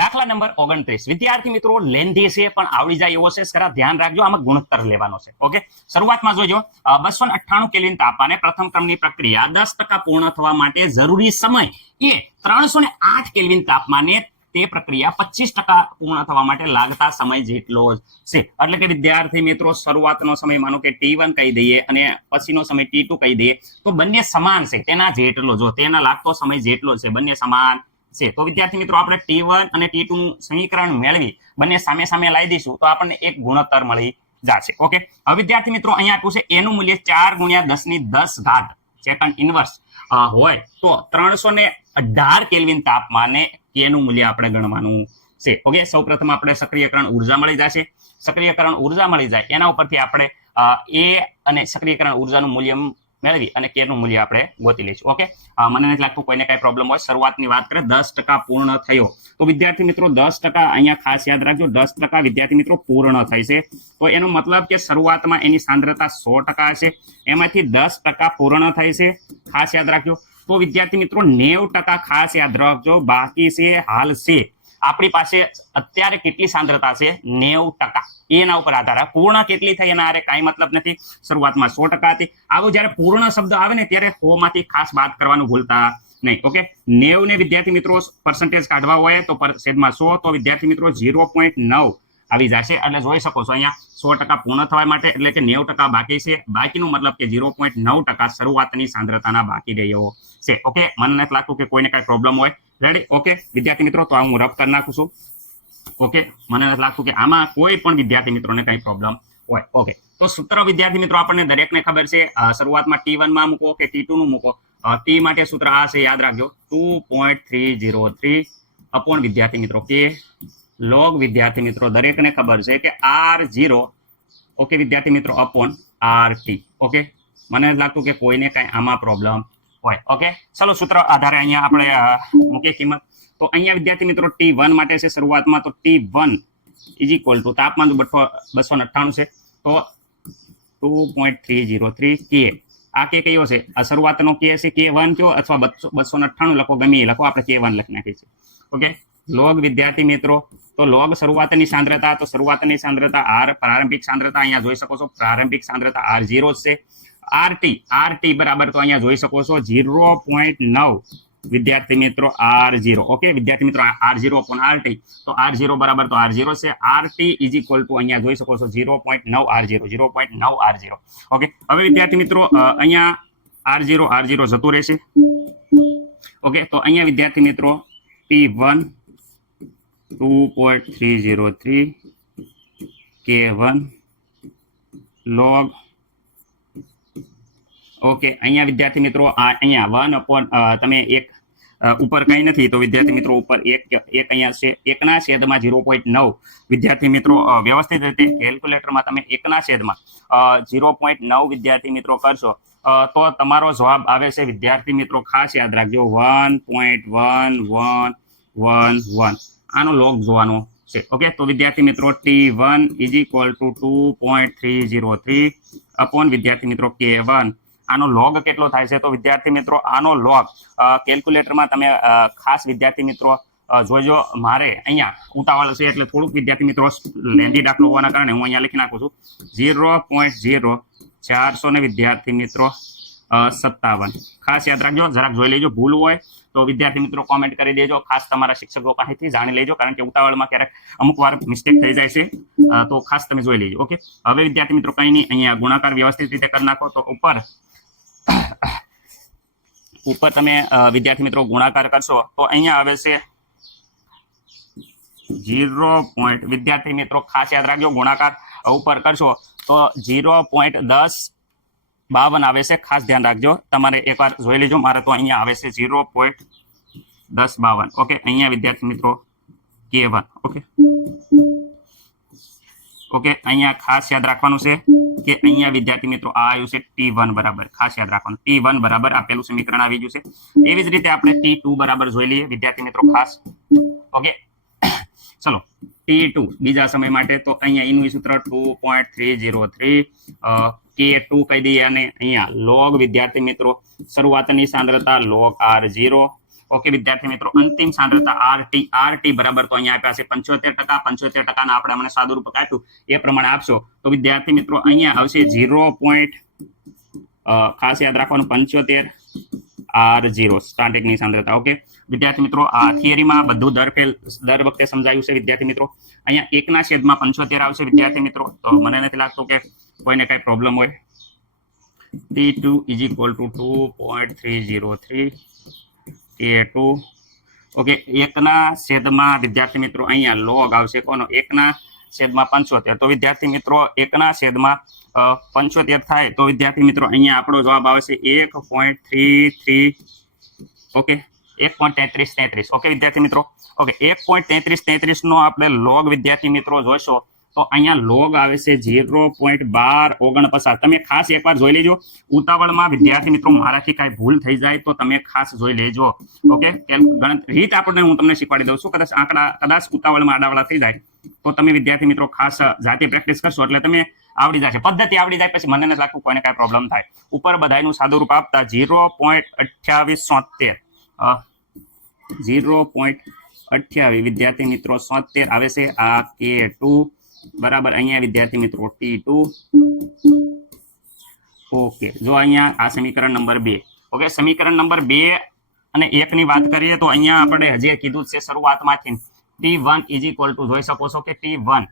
દાખલા નંબર 29 વિદ્યાર્થી મિત્રો લેન્ધી છે પણ આવડી જાય એવો છે. જરા ધ્યાન રાખજો, આમાં ગુણોત્તર લેવાનો છે. ઓકે, શરૂઆતમાં જોજો 298 કેલ્વિન તાપમાને પ્રથમ ક્રમની પ્રક્રિયા 10% પૂર્ણ થવા માટે જરૂરી સમય એ 308 કેલ્વિન તાપમાને તે પ્રક્રિયા 25% પૂર્ણ થવા માટે લાગતા સમય જેટલો છે. એટલે કે વિદ્યાર્થી મિત્રો શરૂઆતનો સમય માનો કે T1 કહી દઈએ અને પછીનો સમય T2 કહી દઈએ તો બંને સમાન છે, તેના જેટલો જો તેના લાગતો સમય જેટલો છે, બંને સમાન છે. તો વિદ્યાર્થી મિત્રો આપણે T1 અને T2 નું સમીકરણ મેળવી બંને સામે સામે લાવી દઈશું તો આપણને એક ગુણોત્તર મળી જશે. ઓકે, હવે વિદ્યાર્થી મિત્રો અહીંયા આપ્યું છે એનું મૂલ્ય 4 × 10⁻10 સેકન્ડ ઇનવર્સ હોય તો 318 કેલ્વિન તાપમાને એનું મૂલ્ય આપણે ગણવાનું છે. ઓકે, સૌપ્રથમ આપણે સક્રિયકરણ ઉર્જા મળી જશે. સક્રિયકરણ ઉર્જા મળી જાય એના ઉપરથી આપણે એ અને સક્રિયકરણ ઉર્જાનું મૂલ્ય મેળવી અને કે નું મૂલ્ય આપણે ગોતી લઈશું. ઓકે, મને નથી લાગતું કોઈને કઈ પ્રોબ્લેમ હોય. શરૂઆતની વાત કરીએ 10% પૂર્ણ થયો તો વિદ્યાર્થી મિત્રો 10% અહીંયા ખાસ યાદ રાખજો, 10% વિદ્યાર્થી મિત્રો પૂર્ણ થાય છે તો એનો મતલબ કે શરૂઆતમાં એની સાંદ્રતા 100% હશે, એમાંથી 10% પૂર્ણ થાય છે, ખાસ યાદ રાખજો. તો વિદ્યાર્થી મિત્રો 90% ખાસ યાદ રાખજો બાકી છે હાલ છે. આપણી પાસે અત્યારે કેટલી સાંદ્રતા છે? 90%. એના ઉપર આધાર રાખે. પૂર્ણ કેટલી થઈ એના આરે કાંઈ મતલબ નથી. શરૂઆતમાં 100% હતી. આવો જ્યારે પૂર્ણ શબ્દ આવે ને ત્યારે 100 માંથી ખાસ બાદ કરવાનું ભૂલતા નહીં. ઓકે, 90 ને વિદ્યાર્થી મિત્રો પર્સન્ટેજ કાઢવા હોય તો છેદમાં 100 તો વિદ્યાર્થી મિત્રો 0.9 આવી જશે. એટલે જોઈ શકો છો અહીંયા 100% પૂર્ણ થવા માટે એટલે કે 90% બાકી છે. બાકીનો મતલબ કે 0.9% શરૂઆતની સાંદ્રતાના બાકી રહ્યો છે. ઓકે, મને નથી લાગતું કે કોઈને કઈ પ્રોબ્લેમ હોય. રેડી? ઓકે વિદ્યાર્થી મિત્રો, તો હું રફ કરી નાખું છું. ઓકે, મને નથી લાગતું કે આમાં કોઈ પણ વિદ્યાર્થી મિત્રોને કઈ પ્રોબ્લેમ હોય. ઓકે, તો સૂત્ર વિદ્યાર્થી મિત્રો આપણને દરેકને ખબર છે. શરૂઆતમાં T1 માં મૂકો કે T2 નું મૂકો. T માટે સૂત્ર આ છે, યાદ રાખજો 2.303 અપોન વિદ્યાર્થી મિત્રો કે લોગ વિદ્યાર્થી મિત્રો દરેકને ખબર છે કે R0. ઓકે વિદ્યાર્થી મિત્રો અપોન RT. ઓકે, મને નથી લાગતું કે કોઈને કઈ આમાં પ્રોબ્લેમ હોય. ઓકે, ચલો સૂત્ર આધારે અહીંયા આપણે મૂકીએ કિંમત. તો અહીંયા વિદ્યાર્થી મિત્રો T1 માટે છે શરૂઆતમાં તો T1 = તાપમાન 298 છે તો 2.303 K. આ કે કયો છે? આ શરૂઆતનો કે છે K1 કયો અથવા 298 લખો, ગમે એ લખો, આપણે K1 લખી નાખીએ છીએ. ઓકે, લોગ વિદ્યાર્થી મિત્રો તો લોગ શરૂઆતની સાંદ્રતા, તો શરૂઆતની સાંદ્રતા R, પ્રારંભિક સાંદ્રતા અહીંયા જોઈ શકો છો પ્રારંભિક સાંદ્રતા R0 છે. RT બરાબર તો અહીંયા જોઈ શકો છો 0.9 વિદ્યાર્થી મિત્રો R0. ઓકે વિદ્યાર્થી મિત્રો R0 upon RT તો R0 બરાબર તો R0 છે. RT = અહીંયા જોઈ શકો છો 0.9 R0 0.9 R0. ઓકે, હવે વિદ્યાર્થી મિત્રો અહીંયા R0 જતું રહેશે. ઓકે, તો અહીંયા વિદ્યાર્થી મિત્રો T1 2.303 K1 log. ઓકે, અહીંયા વિદ્યાર્થી મિત્રો અહીંયા 1 upon તમે એક ઉપર કઈ નથી તો વિદ્યાર્થી મિત્રો ઉપર એક અહીંયા છે 1/0.9 વિદ્યાર્થી મિત્રો વ્યવસ્થિત રીતે કેલ્ક્યુલેટરમાં તમે 1/0.9 વિદ્યાર્થી મિત્રો કરશો તો તમારો જવાબ આવે છે વિદ્યાર્થી મિત્રો ખાસ યાદ રાખજો 1.1111. આનો લોગ જોવાનો છે. ઓકે, તો વિદ્યાર્થી મિત્રો T1 = 2.303 અપોન વિદ્યાર્થી મિત્રો K1. આનો લોગ કેટલો થાય છે? તો વિદ્યાર્થી મિત્રો આનો લોગ કેલ્ક્યુલેટરમાં તમે ખાસ વિદ્યાર્થી મિત્રો જોજો. મારે અહીંયા ઉતાવળ છે એટલે થોડુંક વિદ્યાર્થી મિત્રો લેન્ધી દાખલો હોવાના કારણે હું અહીંયા લખી નાખું છું 0.0400 ને વિદ્યાર્થી મિત્રો 57. ખાસ યાદ રાખજો, જરાક જોઈ લેજો, ભૂલ હોય તો વિદ્યાર્થી મિત્રો કોમેન્ટ કરી દેજો. ખાસ તમારા શિક્ષકો પાસેથી જાણી લેજો કારણ કે ઉતાવળમાં ક્યારેક અમુક વાર મિસ્ટેક થઈ જાય છે તો ખાસ તમે જોઈ લેજો. ઓકે, હવે વિદ્યાર્થી મિત્રો કંઈ નહીં, અહીંયા ગુણાકાર વ્યવસ્થિત રીતે કરી નાખો તો ઉપર તમે વિદ્યાર્થી મિત્રો ગુણાકાર કરશો તો અહીંયા આવે છે 0. વિદ્યાર્થી મિત્રો ખાસ યાદ રાખજો, ગુણાકાર ઉપર કરશો તો 0.1052 આવે છે. ખાસ ધ્યાન રાખજો, તમારે એકવાર જોઈ લેજો. મારે તો અહીંયા આવે છે 0.1052. ઓકે, અહીંયા વિદ્યાર્થી મિત્રો K1. ઓકે, અહીંયા ખાસ યાદ રાખવાનું છે કે અહીંયા વિદ્યાર્થી મિત્રો આ આવ્યું છે T1 બરાબર. ખાસ યાદ રાખવાનું T1 બરાબર આપેલું સમીકરણ આવી ગયું છે. એવી જ રીતે આપણે T2 બરાબર જોઈ લઈએ વિદ્યાર્થી મિત્રો ખાસ. ઓકે, ચલો T2 બીજા સમય માટે તો અહીંયા એનું સૂત્ર 2.303 K2 કહી દઈએ અને અહીંયા લોગ વિદ્યાર્થી મિત્રો શરૂઆતની સાંદ્રતા લોગ R0 ઓકે વિદ્યાર્થી મિત્રો, અંતિમ સાંદ્રતા RT બરાબર તો અહીંયા આપ્યા છે 75%. 75% ના આપણે હમણાં સાદું રૂપ આપ્યું એ પ્રમાણે આપશો તો વિદ્યાર્થી મિત્રો અહીંયા આવશે 0. ખાસ યાદ રાખવાનું 75 R0 સ્ટાર્ટિંગની સાંદ્રતા. ઓકે વિદ્યાર્થી મિત્રો, આ થિયરીમાં બધું દર વખતે સમજાયું છે વિદ્યાર્થી મિત્રો. અહીંયા 1/75 આવશે વિદ્યાર્થી મિત્રો. તો મને નથી લાગતું કે કોઈને કઈ પ્રોબ્લેમ હોય. T2 is equal to 2.303 K2. Okay 1/75 વિદ્યાર્થી મિત્રો અહીંયા લોગ આવશે કોનો 1/75. તો વિદ્યાર્થી મિત્રો 1/75 થાય તો વિદ્યાર્થી મિત્રો અહીંયા આપણો જવાબ આવશે 1.33. ઓકે 1.33. ઓકે વિદ્યાર્થી મિત્રો, ઓકે 1.33 નો આપણે લોગ વિદ્યાર્થી મિત્રો જોશો તો અહીંયા લોગ આવે છે 0.1249. તમે ખાસ એકવાર જોઈ લેજો. ઉતાવળમાં વિદ્યાર્થી મિત્રો મારાથી કાંઈ ભૂલ થઈ જાય તો તમે ખાસ જોઈ લેજો. ઓકે રીત આપણને હું તમને શીખવાડી દઉં છું. કદાચ ઉતાવળમાં આડાવડા થઈ જાય તો તમે વિદ્યાર્થી મિત્રો ખાસ જાતે પ્રેક્ટિસ કરશો એટલે તમે આવડી જશે. પદ્ધતિ આવડી જાય પછી મને નથી લાગતું કોઈને કાંઈ પ્રોબ્લેમ થાય. ઉપર બધાનું સાદું રૂપ આપતા 0.2873 0.28 વિદ્યાર્થી મિત્રો 70 આવે છે. આ K2 બરાબર અહીંયા વિદ્યાર્થી મિત્રો T2. ઓકે જો અહીંયા આ સમીકરણ નંબર 2. ઓકે સમીકરણ નંબર 2 અને 1 ની વાત કરીએ તો અહીંયા આપણે હજી કીધું છે શરૂઆતમાંથી T1 is equal to જોઈ શકો છો કે T1.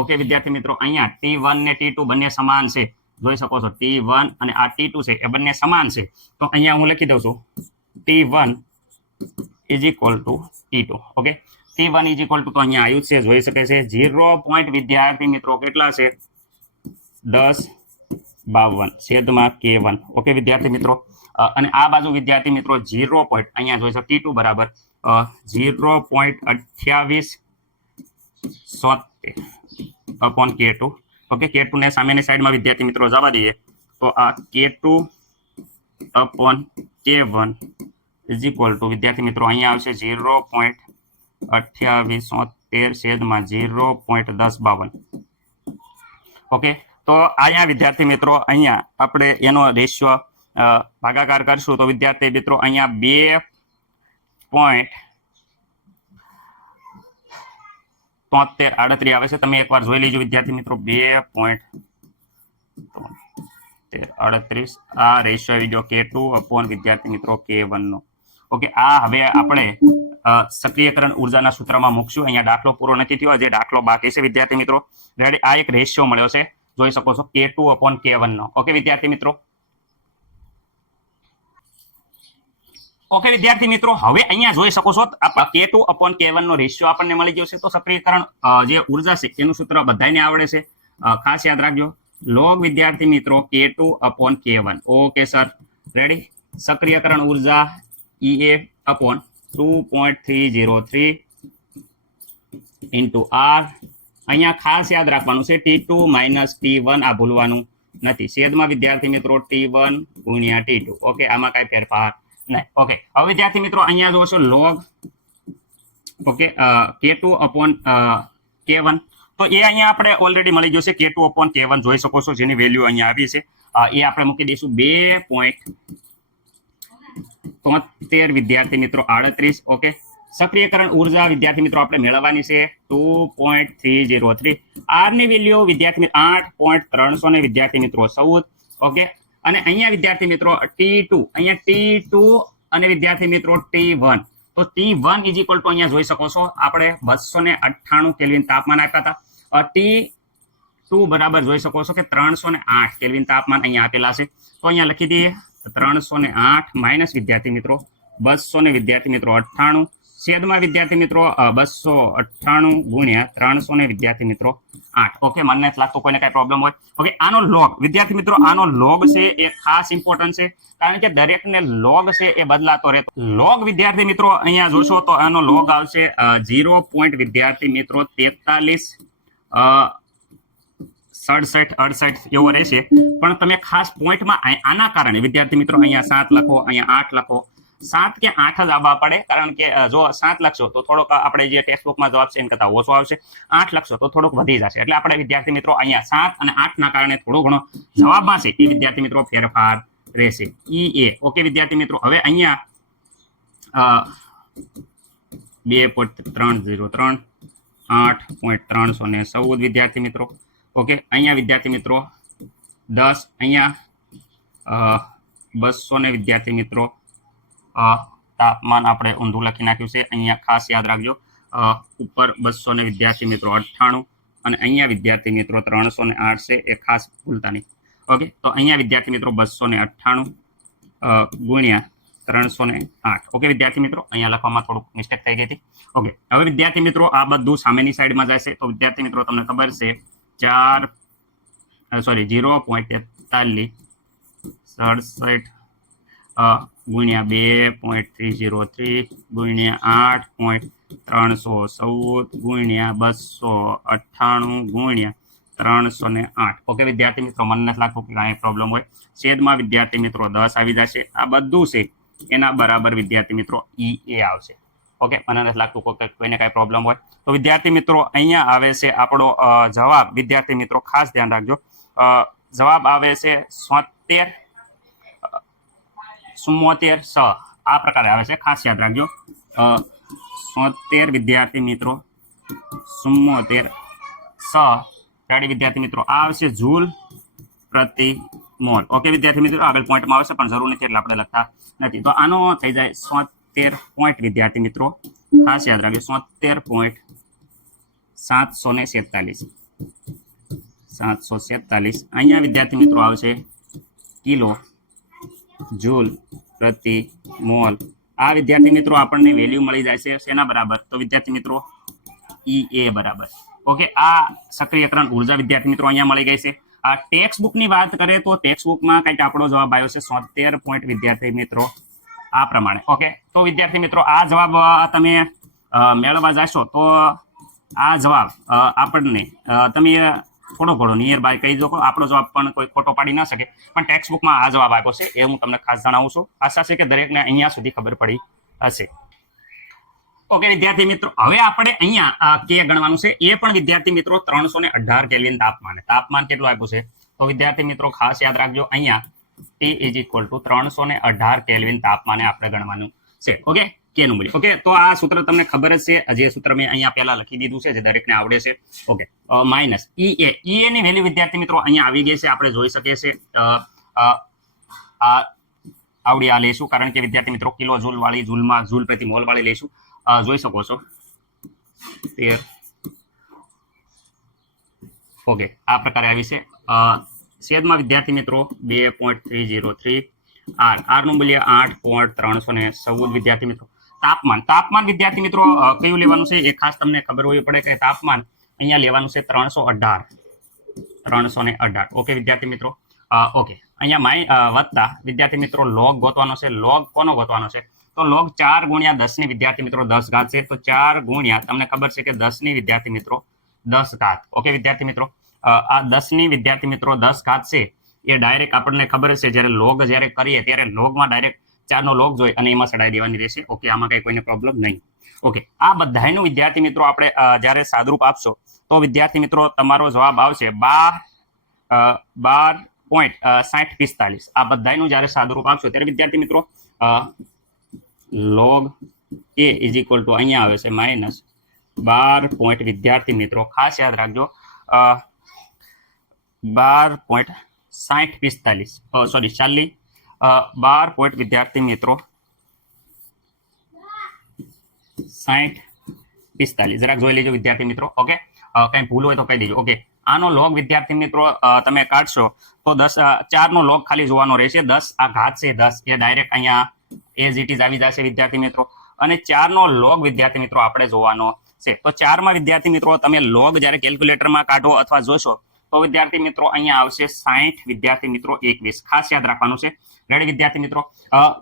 ઓકે વિદ્યાર્થી મિત્રો અહીંયા T1 ને T2 બંને સમાન છે. જોઈ શકો છો T1 અને આ T2 છે એ બંને સમાન છે. તો અહીંયા હું લખી દઉં છું T1 is equal to T2. Okay T1 is equal to તો અહીંયા આવ્યું છે જોઈ શકે છે 0. વિદ્યાર્થી મિત્રો કેટલા છે 10.52 K1. ઓકે વિદ્યાર્થી મિત્રો અને આ બાજુ વિદ્યાર્થી મિત્રો 0. અહીંયા જોઈ શકો T2 બરાબર 0.2873 upon K2. ઓકે K2 ને સામેની સાઈડમાં વિદ્યાર્થી મિત્રો જવા દઈએ તો આ K2 upon K1 is equal to વિદ્યાર્થી મિત્રો અહીંયા આવશે 0.2873/0.1052. ઓકે તો અહીંયા વિદ્યાર્થી મિત્રો અહીંયા આપણે એનો રેશિયો ભાગાકાર કરશું તો વિદ્યાર્થી મિત્રો અહીંયા 2.7338 આવે છે. તમે એકવાર જોઈ લેજો વિદ્યાર્થી મિત્રો 2.38 આ રેશિયો આવી ગયો K2 upon વિદ્યાર્થી મિત્રો K1 નો. ઓકે આ હવે આપણે સક્રિયકરણ ઉર્જાના સૂત્રમાં મૂકશું. અહીંયા દાખલો પૂરો નથી થયો, જે દાખલો બાકી છે વિદ્યાર્થી મિત્રો. રેડી આ એક રેશિયો મળ્યો છે જોઈ શકો છો K2 upon K1 નો. ઓકે વિદ્યાર્થી મિત્રો, ઓકે વિદ્યાર્થી મિત્રો હવે અહીંયા જોઈ શકો છો K2 upon K1 નો રેશિયો આપણને મળી ગયો છે. તો સક્રિયકરણ જે ઉર્જા છે એનું સૂત્ર બધાને આવડે છે. ખાસ યાદ રાખજો લોગ વિદ્યાર્થી મિત્રો K2 upon K1. Okay sir ready. સક્રિયકરણ ઉર્જા EA upon 2.303 into R. અહીંયા ખાસ યાદ રાખવાનું છે T2 minus T1 આ ભૂલવાનું નથી. છેદમાં વિદ્યાર્થી મિત્રો T1 ગુણ્યા T2. ઓકે આમાં કાંઈ ફેરફાર નહીં. ઓકે હવે વિદ્યાર્થી મિત્રો અહીંયા જોશો log okay K2 upon K1. તો એ અહીંયા આપણે ઓલરેડી મળી ગયું છે K2 upon K1 જોઈ શકો છો જેની વેલ્યુ અહીંયા આવી છે. એ આપણે મૂકી દઈશું 2.73 વિદ્યાર્થી મિત્રો 38. ઓકે સક્રિયકરણ ઉર્જા વિદ્યાર્થી મિત્રો આપણે મેળવવાની છે 2.303. R ની વેલ્યુ વિદ્યાર્થી મિત્રો 8.300 ને વિદ્યાર્થી મિત્રો 14. ઓકે અને અહીંયા વિદ્યાર્થી મિત્રો T2 અહીંયા T2 અને વિદ્યાર્થી મિત્રો T1. તો T1 is equal to અહીંયા જોઈ શકો છો આપણે 298 કેલ્વિન તાપમાન આપ્યા હતા. T2 બરાબર જોઈ શકો છો કે 308 કેલ્વિન તાપમાન અહીંયા આપેલા છે. તો અહીંયા લખી દઈએ 308 માઇનસ વિદ્યાર્થી મિત્રો 200 ને વિદ્યાર્થી મિત્રો 98 છેદમાં વિદ્યાર્થી મિત્રો 298 ગુણ્યા 300 ને વિદ્યાર્થી મિત્રો 8. ઓકે મને નથી લાગતું કોઈને કઈ પ્રોબ્લેમ હોય. ઓકે આનો લોગ વિદ્યાર્થી મિત્રો આનો લોગ છે એ ખાસ ઇમ્પોર્ટન્ટ છે કારણ કે દરેકને લોગ છે એ બદલાતો રહેતો. લોગ વિદ્યાર્થી મિત્રો અહીંયા જોશો તો આનો લોગ આવશે 0. વિદ્યાર્થી મિત્રો 43 એવો રહેશે. પણ તમે ખાસ પોઈન્ટમાં આના કારણે વિદ્યાર્થી મિત્રો અહીંયા 7 લખો અહીંયા 8 લખો. 7 કે 8 જ આવવા પડે કારણ કે જો 7 લખશો તો થોડોક આપણે જે ટેક્સ્ટબુકમાં જવાબ છે એના કરતા ઓછો આવશે. 8 લખશો તો થોડોક વધી જશે. એટલે આપણે વિદ્યાર્થી મિત્રો અહીંયા 7 અને 8 ના કારણે થોડો ઘણો જવાબમાં છે એ વિદ્યાર્થી મિત્રો ફેરફાર રહેશે. EA. ઓકે વિદ્યાર્થી મિત્રો હવે અહીંયા 2.303 8.314 વિદ્યાર્થી મિત્રો. ઓકે, અહીંયા વિદ્યાર્થી મિત્રો 10, અહીંયા 200 વિદ્યાર્થી મિત્રો તાપમાન આપણે ઊંધું લખી નાખ્યું છે. અહીંયા ખાસ યાદ રાખજો, ઉપર 200 વિદ્યાર્થી મિત્રો 98, અને અહીંયા વિદ્યાર્થી મિત્રો 308 છે, એ ખાસ ભૂલતા નહીં. ઓકે, તો અહીંયા વિદ્યાર્થી મિત્રો 298 ગુણ્યા 308. ઓકે વિદ્યાર્થી મિત્રો, અહીંયા લખવામાં થોડુંક મિસ્ટેક થઈ ગઈ હતી. ઓકે, હવે વિદ્યાર્થી મિત્રો આ બધું સામેની સાઈડમાં જાય છે. તો વિદ્યાર્થી મિત્રો તમને ખબર છે 0.43 67 ગુણ્યા 2.303 ગુણ્યા 8.314 ગુણ્યા 298 ગુણ્યા 308. ઓકે વિદ્યાર્થી મિત્રો, મને નથી લાગતું કે કાંઈ પ્રોબ્લેમ હોય. છેદમાં વિદ્યાર્થી મિત્રો 10 આવી જશે. આ બધું છે એના બરાબર વિદ્યાર્થી મિત્રો એ આવશે. ઓકે, મને નથી લાગતું કોઈને કાંઈ પ્રોબ્લેમ હોય. તો વિદ્યાર્થી મિત્રો અહીંયા આવે છે આપણો જવાબ. વિદ્યાર્થી મિત્રો ખાસ ધ્યાન રાખજો, જવાબ આવે છે 74 આ પ્રકારે આવે છે, ખાસ યાદ રાખજો. 74 વિદ્યાર્થી મિત્રો 74 રેડી વિદ્યાર્થી મિત્રો, આ આવશે જૂલ પ્રતિ મોલ. ઓકે વિદ્યાર્થી મિત્રો, આગળ પોઈન્ટમાં આવશે પણ જરૂર નથી એટલે આપણે લખતા નથી. તો આનો થઈ જાય 73 પોઈન્ટ વિદ્યાર્થી મિત્રો, ખાસ યાદ રાખજો 73.747 747. અહીંયા વિદ્યાર્થી મિત્રો આવશે કિલો જૂલ પ્રતિ મોલ. આ વિદ્યાર્થી મિત્રો આપણને વેલ્યુ મળી જાય છે શેના બરાબર? તો વિદ્યાર્થી મિત્રો એ બરાબર. ઓકે, આ સક્રિયકરણ ઉર્જા વિદ્યાર્થી મિત્રો અહીંયા મળી ગઈ છે. આ ટેક્સ્ટ બુકની વાત કરીએ તો ટેક્સ્ટ બુકમાં કંઈક આપણો જવાબ આવ્યો છે 73 પોઈન્ટ વિદ્યાર્થી મિત્રો આ પ્રમાણે. ઓકે, તો વિદ્યાર્થી મિત્રો આ જવાબ તમે મેળવવા જશો તો આ જવાબ આપણને તમે થોડો ઘણો નિયર બાય કહી દો. આપણો જવાબ પણ કોઈ ખોટો પાડી ના શકે, પણ ટેક્સ્ટ બુકમાં આ જવાબ આપ્યો છે એ હું તમને ખાસ જણાવું છું. આશા છે કે દરેકને અહીંયા સુધી ખબર પડી હશે. ઓકે વિદ્યાર્થી મિત્રો, હવે આપણે અહીંયા કે ગણવાનું છે. એ પણ વિદ્યાર્થી મિત્રો 318 કેલ્વિન તાપમાન કેટલું આપ્યું છે? તો વિદ્યાર્થી મિત્રો ખાસ યાદ રાખજો, અહીંયા T = 318 કેલ્વિન તાપમાને આપણે ગણવાનું છે. ઓકે, કેનું મૂલ્ય. ઓકે, તો આ સૂત્ર તમને ખબર જ છે, જે સૂત્ર મેં અહીંયા પહેલા લખી દીધું છે, જે દરેકને આવડે છે. ઓકે, માઇનસ EA ની વેલ્યુ વિદ્યાર્થી મિત્રો અહીંયા આવી ગઈ છે, આપણે જોઈ શકીએ છીએ. આવડી આ લઈશું, કારણ કે વિદ્યાર્થી મિત્રો કિલો જૂલ વાળી, જૂલ પ્રતિ મોલ વાળી લઈશું. જોઈ શકો છો 13. ઓકે, આ પ્રકારે આવી છે. છેદમાં વિદ્યાર્થી મિત્રો 2.303 R નું મૂલ્ય 8.314 વિદ્યાર્થી મિત્રો. તાપમાન વિદ્યાર્થી મિત્રો કયું લેવાનું છે એ ખાસ તમને ખબર હોવી પડે કે તાપમાન અહીંયા લેવાનું છે 318. ઓકે વિદ્યાર્થી મિત્રો. ઓકે, અહીંયા વત્તા વિદ્યાર્થી મિત્રો લોગ ગોતવાનો છે. લોગ કોનો ગોતવાનો છે? તો લોગ 4 ગુણ્યા 10 ની વિદ્યાર્થી મિત્રો 10 ઘાત છે. તો 4 ગુણ્યા તમને ખબર છે કે 10 ની વિદ્યાર્થી મિત્રો 10 ઘાત. ઓકે વિદ્યાર્થી મિત્રો, આ 10 ની વિદ્યાર્થી મિત્રો 10 ઘાત છે એ ડાયરેક્ટ આપણને ખબર છે, જ્યારે લોગ જ્યારે કરીએ ત્યારે લોગમાં ડાયરેક્ટ 4 નો લોગ જોઈ અને એમાં ચડાવી દેવાની રહેશે. ઓકે, આમાં કઈ કોઈને પ્રોબ્લેમ નહીં. ઓકે, આ બધાનું વિદ્યાર્થી મિત્રો આપણે જ્યારે સાદરૂપ આપશો તો વિદ્યાર્થી મિત્રો તમારો જવાબ આવશે 12.6045. આ બધાનું જ્યારે સાદરૂપ આપશો ત્યારે વિદ્યાર્થી મિત્રો log A = અહીંયા આવે છે -12 પોઈન્ટ વિદ્યાર્થી મિત્રો ખાસ યાદ રાખજો 12.6045 સોરી 12 પોઈન્ટ વિદ્યાર્થી મિત્રો 6045 જરાક જોઈ લેજો વિદ્યાર્થી મિત્રો. ઓકે, કઈ ભૂલ હોય તો કહી દેજો. ઓકે, આનો લોગ વિદ્યાર્થી મિત્રો તમે કાઢશો તો 4 નો લોગ ખાલી જોવાનો રહેશે. 10 આ ઘાત છે 10 એ ડાયરેક્ટ અહીંયા એઝ ઇટ ઇઝ આવી જશે વિદ્યાર્થી મિત્રો. અને 4 નો લોગ વિદ્યાર્થી મિત્રો આપણે જોવાનો છે. તો 4 માં વિદ્યાર્થી મિત્રો તમે લોગ જ્યારે કેલ્ક્યુલેટરમાં કાઢો અથવા જોશો તો વિદ્યાર્થી મિત્રો અહીંયા આવશે 60 વિદ્યાર્થી મિત્રો 21. ખાસ યાદ રાખવાનું છે. રેડી વિદ્યાર્થી મિત્રો,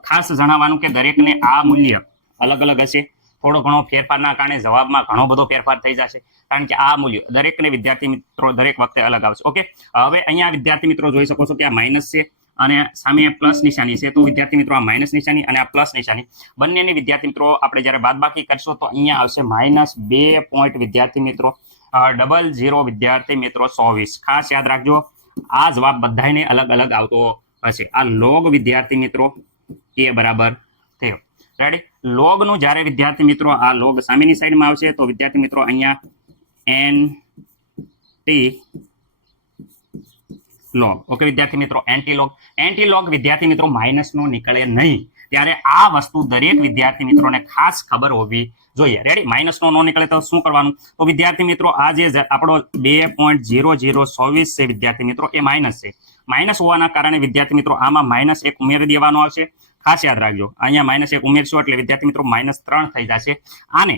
ખાસ જણાવવાનું કે દરેકને આ મૂલ્ય અલગ અલગ હશે. થોડો ઘણો ફેરફારના કારણે જવાબમાં ઘણો બધો ફેરફાર થઈ જશે, કારણ કે આ મૂલ્ય દરેકને વિદ્યાર્થી મિત્રો દરેક વખતે અલગ આવશે. ઓકે, હવે અહીંયા વિદ્યાર્થી મિત્રો જોઈ શકો છો કે આ માઇનસ છે અને સામે પ્લસ નિશાની છે. તો વિદ્યાર્થી મિત્રો આ માઇનસ નિશાની અને આ પ્લસ નિશાની બંનેની વિદ્યાર્થી મિત્રો આપણે જ્યારે બાદબાકી કરશો તો અહીંયા આવશે -2 પોઈન્ટ વિદ્યાર્થી મિત્રો 00 વિદ્યાર્થી મિત્રો 24. ખાસ યાદ રાખજો, આ જવાબ બધાને અલગ અલગ આવતો હશે. આ લોગ વિદ્યાર્થી મિત્રો એ બરાબર થયો. રેડી. લોગનું જ્યારે વિદ્યાર્થી મિત્રો આ લોગ સામેની સાઈડમાં આવશે તો વિદ્યાર્થી મિત્રો અહીંયા એન ટી લોગ. ઓકે વિદ્યાર્થી મિત્રો, એન્ટી લોગ વિદ્યાર્થી મિત્રો માઇનસ નો નીકળે નહીં. ત્યારે આ વસ્તુ દરેક વિદ્યાર્થી મિત્રોને ખાસ ખબર હોવી જોઈએ. રેડી. માઇનસ નો નીકળે તો શું કરવાનું? તો વિદ્યાર્થી મિત્રો આ જે આપણો 2.0024 છે વિદ્યાર્થી મિત્રો એ માઇનસ છે. માઇનસ હોવાના કારણે વિદ્યાર્થી મિત્રો આમાં -1 ઉમેરી દેવાનો આવશે. ખાસ યાદ રાખજો, અહીંયા -1 ઉમેરશો એટલે વિદ્યાર્થી મિત્રો -3 થઈ જશે. આને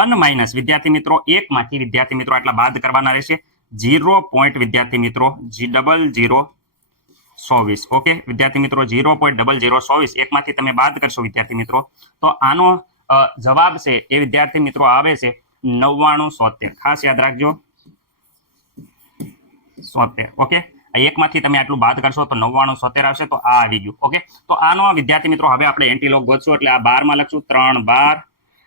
1 માઇનસ વિદ્યાર્થી મિત્રો 1 માંથી વિદ્યાર્થી મિત્રો આટલા બાદ કરવાના રહેશે. 0. વિદ્યાર્થી મિત્રો 0024. ઓકે વિદ્યાર્થી મિત્રો 0.0024 1 માંથી તમે બાદ કરશો વિદ્યાર્થી મિત્રો તો આનો જવાબ છે એ વિદ્યાર્થી મિત્રો આવે છે 9973. ખાસ યાદ રાખજો 73. ઓકે, 1 માંથી તમે આટલું બાદ કરશો તો 9973 આવશે. તો આ આવી ગયું. ઓકે, તો આનો વિદ્યાર્થી મિત્રો હવે આપણે એન્ટીલોગ ગોતશું એટલે આ 12 માં લખશું 3 12.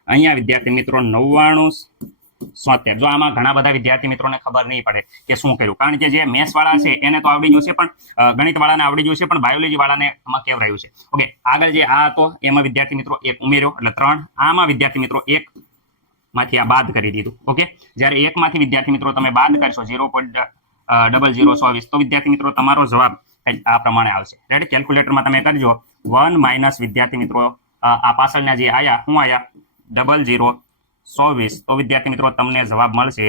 અહીંયા વિદ્યાર્થી મિત્રો 9973. જો આમાં ઘણા બધા વિદ્યાર્થી મિત્રોને ખબર નહીં પડે કે શું કર્યું, કારણ કે જે મેથ્સ વાળા છે એને તો આવડી ગયું છે, પણ ગણિત વાળાને આવડી ગયું છે, પણ બાયોલોજી વાળાને આમાં કેવરાયું છે. ઓકે, આગળ જે આ હતો એમાં વિદ્યાર્થી મિત્રો 1 ઉમેર્યો એટલે 3. આમાં વિદ્યાર્થી મિત્રો 1 માંથી આ બાદ કરી દીધું. ઓકે, જ્યારે 1 માંથી વિદ્યાર્થી મિત્રો તમે બાદ કરશો 0.0024 તો વિદ્યાર્થી મિત્રો તમારો જવાબ આ પ્રમાણે આવશે. રેડી. કેલ્ક્યુલેટરમાં તમે કરજો 1 માઇનસ વિદ્યાર્થી મિત્રો આ પાછળના જે આયા શું આયા 0024 તો વિદ્યાર્થી મિત્રો તમને જવાબ મળશે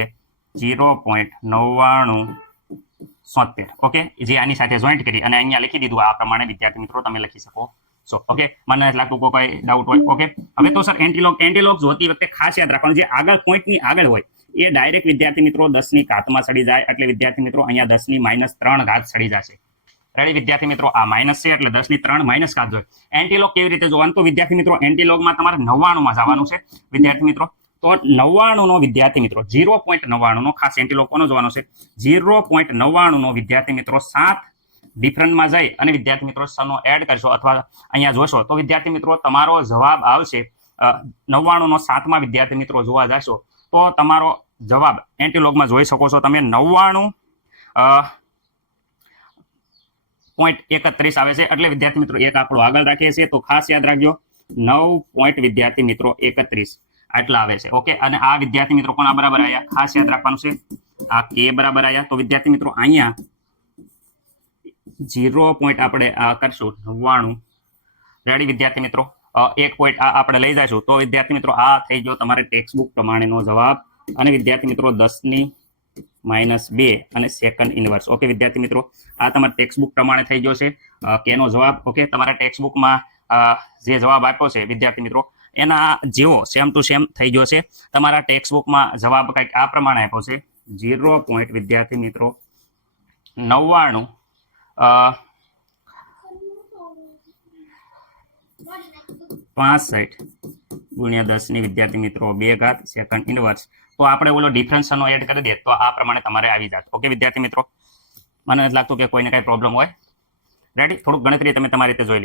0.9973. ઓકે, જે આની સાથે જોઈન્ટ કરી અને અહીંયા લખી દીધું આ પ્રમાણે વિદ્યાર્થી મિત્રો તમે લખી શકો છો. ઓકે, મને નથી લાગતું કોઈ ડાઉટ હોય. ઓકે, હવે તો સર એન્ટીલોગ જોતી વખતે ખાસ યાદ રાખવાનું જે આગળ પોઈન્ટની આગળ હોય એ ડાયરેક્ટ વિદ્યાર્થી મિત્રો 10 ની ઘાતમાં ચડી જાય એટલે વિદ્યાર્થી મિત્રો અહીંયા 10 ની -3 ઘાત ચડી જશે. રેડી વિદ્યાર્થી મિત્રો, આ માઇનસ છે એટલે 10 ની 3 માઇનસ ઘાત જોઈએ. એન્ટીલોગ કેવી રીતે જોવાનું? તો વિદ્યાર્થી મિત્રો એન્ટીલોગમાં તમારે 99 માં જવાનું છે વિદ્યાર્થી મિત્રો. તો 99 નો વિદ્યાર્થી મિત્રો 0.99 નો ખાસ એન્ટીલોગ કોનો જોવાનો છે? 0.99 નો વિદ્યાર્થી મિત્રો 7 ડિફરન્ટમાં જઈ અને વિદ્યાર્થી મિત્રો સનો એડ કરશો અથવા અહીંયા જોશો તો વિદ્યાર્થી મિત્રો તમારો જવાબ આવશે 99 નો 7માં વિદ્યાર્થી મિત્રો જોવા જશો તો તમારો જવાબ એન્ટીલોગમાં જોઈ શકો છો તમે 99.31 આવે છે. એટલે વિદ્યાર્થી મિત્રો એક આંકડો આગળ રાખીએ છીએ તો ખાસ યાદ રાખજો 9. વિદ્યાર્થી મિત્રો 31 આટલા આવે છે. ઓકે, અને આ વિદ્યાર્થી મિત્રો કોના બરાબર આવ્યા? ખાસ યાદ રાખવાનું છે આ કે બરાબર આવ્યા. તો વિદ્યાર્થી મિત્રો અહીંયા 0. આપણે આ કરશું 99. રેડી વિદ્યાર્થી મિત્રો, 1 પોઈન્ટ આ આપણે લઈ જઈશું તો વિદ્યાર્થી મિત્રો આ થઈ ગયો તમારે ટેક્સ્ટ બુક પ્રમાણેનો જવાબ. અને વિદ્યાર્થી મિત્રો 10 ની -2 અને સેકન્ડ ઇનવર્સ. ઓકે વિદ્યાર્થી મિત્રો, આ તમારા ટેક્સ્ટ બુક પ્રમાણે થઈ ગયો છે કેનો જવાબ. ઓકે, તમારા ટેક્સ્ટ બુકમાં જે જવાબ આપ્યો છે વિદ્યાર્થી મિત્રો એના જેવો સેમ ટુ સેમ થઈ ગયો છે. તમારા ટેક્સ્ટ બુકમાં જવાબ કંઈક આ પ્રમાણે આપ્યો છે 0. વિદ્યાર્થી મિત્રો 99 65 ગુણ્યા 10 ની વિદ્યાર્થી મિત્રો 2 ઘાત સેકન્ડ ઇનવર્સ. તો આપણે ઓલો ડિફરન્સનો એડ કરી દઈએ તો આ પ્રમાણે તમારે આવી જાત. ઓકે વિદ્યાર્થી મિત્રો, મને નથી લાગતું કે કોઈને કઈ પ્રોબ્લેમ હોય. રેડી, થોડુંક ગણતરી તમે તમારી રીતે જોઈ લો.